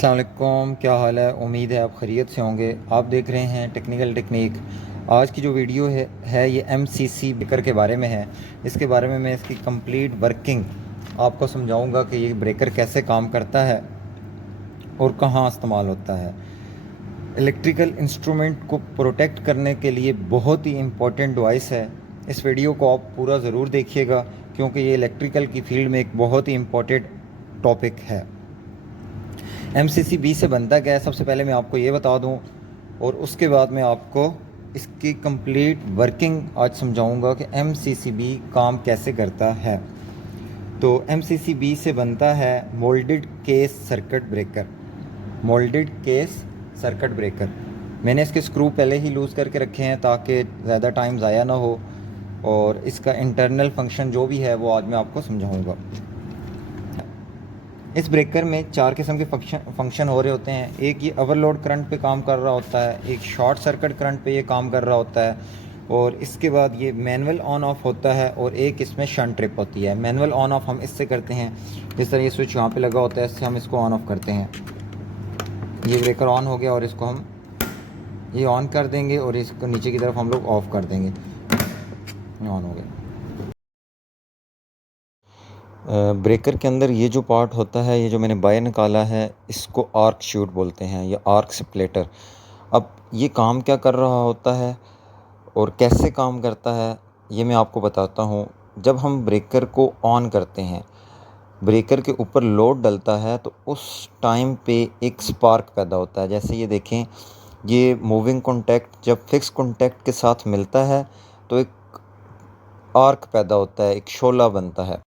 अस्सलाम वालेकुम, क्या हाल है। उम्मीद है आप खैरियत से होंगे। आप देख रहे हैं टेक्निकल टेक्निक। आज की जो वीडियो है ये MCC ब्रेकर के बारे में है। इसके बारे में मैं इसकी कंप्लीट वर्किंग आपको समझाऊंगा कि ये ब्रेकर कैसे काम करता है और कहाँ इस्तेमाल होता है। इलेक्ट्रिकल इंस्ट्रूमेंट को प्रोटेक्ट करने के लिए बहुत ही इम्पोर्टेंट डिवाइस है। इस वीडियो को आप पूरा ज़रूर देखिएगा क्योंकि ये इलेक्ट्रिकल की फील्ड में एक बहुत ही इम्पोर्टेंट टॉपिक है। MCC-B से बनता क्या है, सबसे पहले मैं आपको ये बता दूं और उसके बाद मैं आपको इसकी कंप्लीट वर्किंग आज समझाऊंगा कि MCC-B काम कैसे करता है। तो MCC-B से बनता है moulded case circuit breaker. Moulded case circuit breaker मैंने इसके स्क्रू पहले ही लूज़ करके रखे हैं ताकि ज़्यादा टाइम ज़ाया ना हो, और इसका इंटरनल फंक्शन जो भी है वो आज मैं आपको समझाऊंगा। इस ब्रेकर में चार किस्म के फंक्शन हो रहे होते हैं। एक ये ओवरलोड करंट पे काम कर रहा होता है, एक शॉर्ट सर्किट करंट पे ये काम कर रहा होता है, और इसके बाद ये मैनुअल ऑन ऑफ होता है, और एक इसमें शंट ट्रिप होती है। मैनुअल ऑन ऑफ हम इससे करते हैं, जिस तरह ये स्विच यहाँ पे लगा होता है इससे हम इसको ऑन ऑफ करते हैं। ये ब्रेकर ऑन हो गया और इसको हम ये ऑन कर देंगे और इसको नीचे की तरफ हम लोग ऑफ़ कर देंगे। ऑन हो गया। ब्रेकर के अंदर ये जो पार्ट होता है, ये जो मैंने बाहर निकाला है, इसको आर्क शूट बोलते हैं या आर्क स्प्लिटर। अब ये काम क्या कर रहा होता है और कैसे काम करता है ये मैं आपको बताता हूँ। जब हम ब्रेकर को ऑन करते हैं, ब्रेकर के ऊपर लोड डलता है तो उस टाइम पे एक स्पार्क पैदा होता है। जैसे ये देखें, ये मूविंग कॉन्टैक्ट जब फिक्स कॉन्टैक्ट के साथ मिलता है तो एक आर्क पैदा होता है, एक शोला बनता है।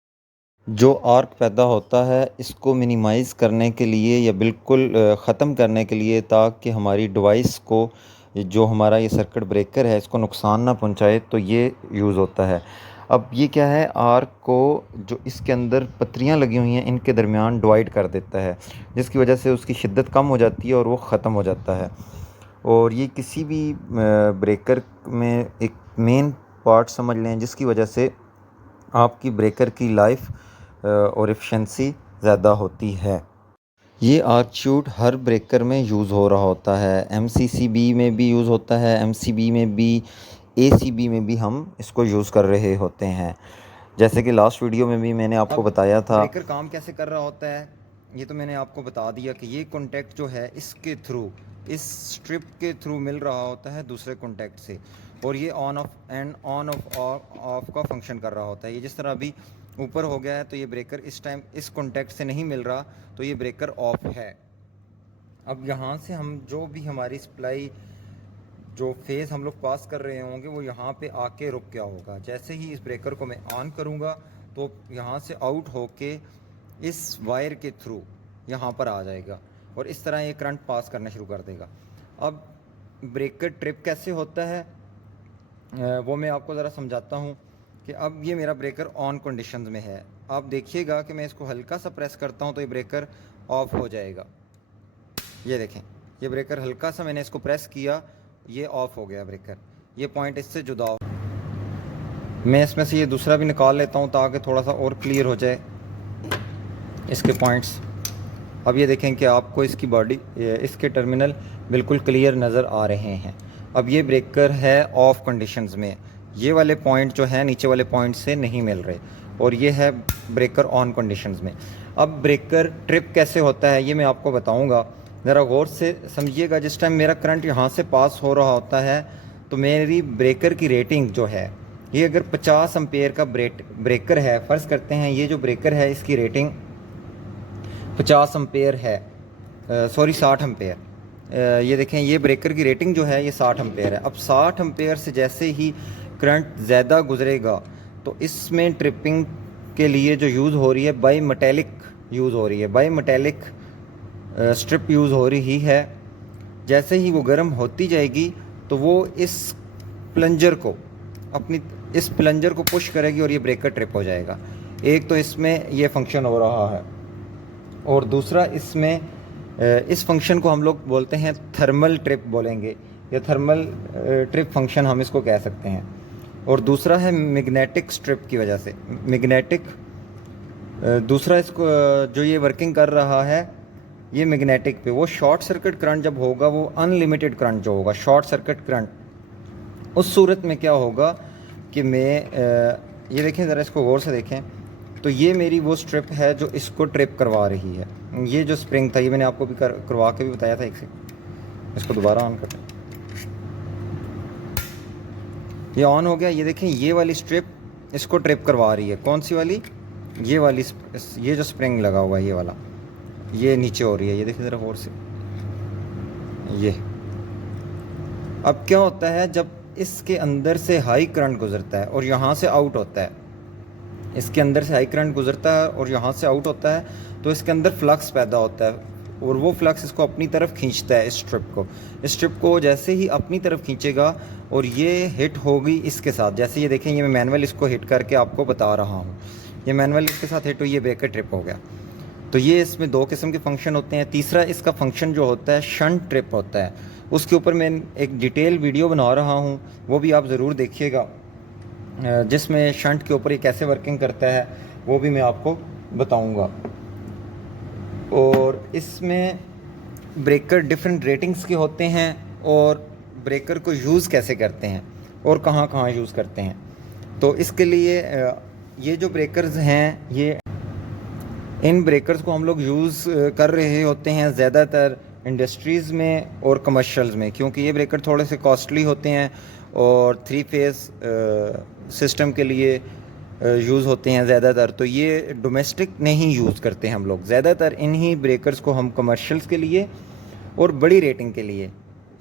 जो आर्क पैदा होता है इसको मिनिमाइज़ करने के लिए या बिल्कुल ख़त्म करने के लिए, ताकि हमारी डिवाइस को, जो हमारा ये सर्किट ब्रेकर है, इसको नुकसान ना पहुंचाए, तो ये यूज़ होता है। अब ये क्या है, आर्क को जो इसके अंदर पत्रियां लगी हुई हैं इनके दरमियान डिवाइड कर देता है, जिसकी वजह से उसकी शिद्दत कम हो जाती है और वो ख़त्म हो जाता है। और ये किसी भी ब्रेकर में एक मेन पार्ट समझ लें, जिसकी वजह से आपकी ब्रेकर की लाइफ और एफिशिएंसी ज़्यादा होती है। ये आर्क शूट हर ब्रेकर में यूज़ हो रहा होता है। MCC-B में भी यूज़ होता है, MCB में भी, ACB में भी हम इसको यूज़ कर रहे होते हैं। जैसे कि लास्ट वीडियो में भी मैंने आपको बताया था। ब्रेकर काम कैसे कर रहा होता है ये तो मैंने आपको बता दिया कि ये कॉन्टैक्ट जो है इसके थ्रू, इस स्ट्रिप के थ्रू मिल रहा होता है दूसरे कॉन्टैक्ट से, और ये on off and on off का फंक्शन कर रहा होता है। ये जिस तरह अभी ऊपर हो गया है तो ये ब्रेकर इस टाइम इस कॉन्टैक्ट से नहीं मिल रहा, तो ये ब्रेकर ऑफ है। अब यहाँ से हम जो भी हमारी सप्लाई, जो फेज़ हम लोग पास कर रहे होंगे, वो यहाँ पे आके रुक गया होगा। जैसे ही इस ब्रेकर को मैं ऑन करूँगा तो यहाँ से आउट होके इस वायर के थ्रू यहाँ पर आ जाएगा और इस तरह ये करंट पास करना शुरू कर देगा। अब ब्रेकर ट्रिप कैसे होता है वो मैं आपको ज़रा समझाता हूँ कि अब ये मेरा ब्रेकर ऑन कंडीशंस में है। आप देखिएगा कि मैं इसको हल्का सा प्रेस करता हूँ तो ये ब्रेकर ऑफ हो जाएगा। ये देखें, ये ब्रेकर हल्का सा मैंने इसको प्रेस किया, ये ऑफ हो गया ब्रेकर। ये पॉइंट इससे जुदा हो। मैं इसमें से ये दूसरा भी निकाल लेता हूँ ताकि थोड़ा सा और क्लियर हो जाए इसके पॉइंट्स। अब ये देखें कि आपको इसकी बॉडी, इसके टर्मिनल बिल्कुल क्लियर नज़र आ रहे हैं। अब ये ब्रेकर है ऑफ कंडीशंस में, ये वाले पॉइंट जो है नीचे वाले पॉइंट से नहीं मिल रहे, और ये है ब्रेकर ऑन कंडीशंस में। अब ब्रेकर ट्रिप कैसे होता है ये मैं आपको बताऊंगा, ज़रा गौर से समझिएगा। जिस टाइम मेरा करंट यहाँ से पास हो रहा होता है तो मेरी ब्रेकर की रेटिंग जो है, ये अगर 50 एम्पेयर का ब्रेकर है, फ़र्ज़ करते हैं ये जो ब्रेकर है इसकी रेटिंग 50 एम्पेयर है, सॉरी 60 एम्पेयर। ये देखें, ये ब्रेकर की रेटिंग जो है ये 60 एम्पेयर है। अब 60 एम्पेयर से जैसे ही करंट ज़्यादा गुजरेगा तो इसमें ट्रिपिंग के लिए जो यूज़ हो रही है बाई मेटेलिक यूज़ हो रही है, बाई मेटेलिक स्ट्रिप यूज़ हो रही है। जैसे ही वो गर्म होती जाएगी तो वो इस प्लंजर को पुश करेगी और ये ब्रेकर ट्रिप हो जाएगा। एक तो इसमें ये फंक्शन हो रहा है, और दूसरा इसमें इस फंक्शन को हम लोग बोलते हैं थर्मल ट्रिप बोलेंगे, या थर्मल ट्रिप फंक्शन हम इसको कह सकते हैं। और दूसरा है मैग्नेटिक स्ट्रिप की वजह से, मैग्नेटिक। दूसरा इसको जो ये वर्किंग कर रहा है ये मैग्नेटिक पे, वो शॉर्ट सर्किट करंट जब होगा वो अनलिमिटेड करंट जो होगा शॉर्ट सर्किट करंट, उस सूरत में क्या होगा कि ये देखें ज़रा, इसको गौर से देखें तो ये मेरी वो स्ट्रिप है जो इसको ट्रिप करवा रही है। ये जो स्प्रिंग था ये मैंने आपको भी करवा के भी बताया था। एक से इसको दोबारा ऑन करते हैं, ये ऑन हो गया। ये देखें ये वाली स्ट्रिप इसको ट्रिप करवा रही है। कौन सी वाली? ये वाली, ये जो स्प्रिंग लगा हुआ है ये वाला, ये नीचे हो रही है। ये देखिए ज़रा गौर से। ये अब क्या होता है जब इसके अंदर से हाई करंट गुजरता है और यहाँ से आउट होता है, इसके अंदर से हाई करंट गुजरता है और यहाँ से आउट होता है, तो इसके अंदर फ्लक्स पैदा होता है और वो फ्लक्स इसको अपनी तरफ खींचता है। इस स्ट्रिप को जैसे ही अपनी तरफ खींचेगा और ये हिट होगी इसके साथ, जैसे ये देखें, ये मैं मैनुअल इसको हिट करके आपको बता रहा हूँ, ये मैनुअल इसके साथ हिट हुई, ये ब्रेकर ट्रिप हो गया। तो ये इसमें दो किस्म के फंक्शन होते हैं। तीसरा इसका फंक्शन जो होता है शंट ट्रिप होता है, उसके ऊपर मैं एक डिटेल वीडियो बना रहा हूँ, वो भी आप ज़रूर देखिएगा, जिसमें शंट के ऊपर ये कैसे वर्किंग करता है वो भी मैं आपको बताऊँगा। और इसमें ब्रेकर डिफरेंट रेटिंग्स के होते हैं और ब्रेकर को यूज़ कैसे करते हैं और कहाँ कहाँ यूज़ करते हैं। तो इसके लिए ये जो ब्रेकर्स हैं, ये इन ब्रेकर्स को हम लोग यूज़ कर रहे होते हैं ज़्यादातर इंडस्ट्रीज़ में और कमर्शियल्स में, क्योंकि ये ब्रेकर थोड़े से कॉस्टली होते हैं और 3 फेज़ सिस्टम के लिए यूज़ होते हैं ज़्यादातर। तो ये डोमेस्टिक नहीं यूज़ करते हम लोग, ज़्यादातर इन्हीं ब्रेकर्स को हम कमर्शियल्स के लिए और बड़ी रेटिंग के लिए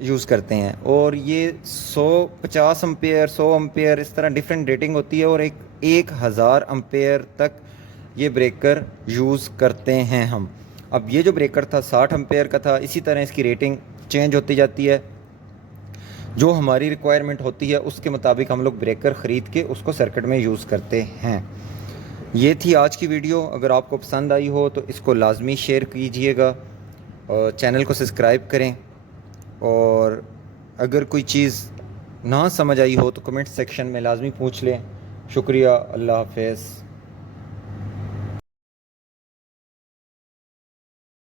यूज़ करते हैं। और ये 150 एम्पेयर, 100 एम्पेयर, इस तरह डिफरेंट रेटिंग होती है और 1000 एम्पेयर तक ये ब्रेकर यूज़ करते हैं हम। अब ये जो ब्रेकर था 60 एम्पेयर का था, इसी तरह इसकी रेटिंग चेंज होती जाती है। जो हमारी रिक्वायरमेंट होती है उसके मुताबिक हम लोग ब्रेकर ख़रीद के उसको सर्किट में यूज़ करते हैं। ये थी आज की वीडियो। अगर आपको पसंद आई हो तो इसको लाजमी शेयर कीजिएगा और चैनल को सब्सक्राइब करें। और अगर कोई चीज़ ना समझ आई हो तो कमेंट सेक्शन में लाजमी पूछ लें। शुक्रिया, अल्लाह हाफ़िज़।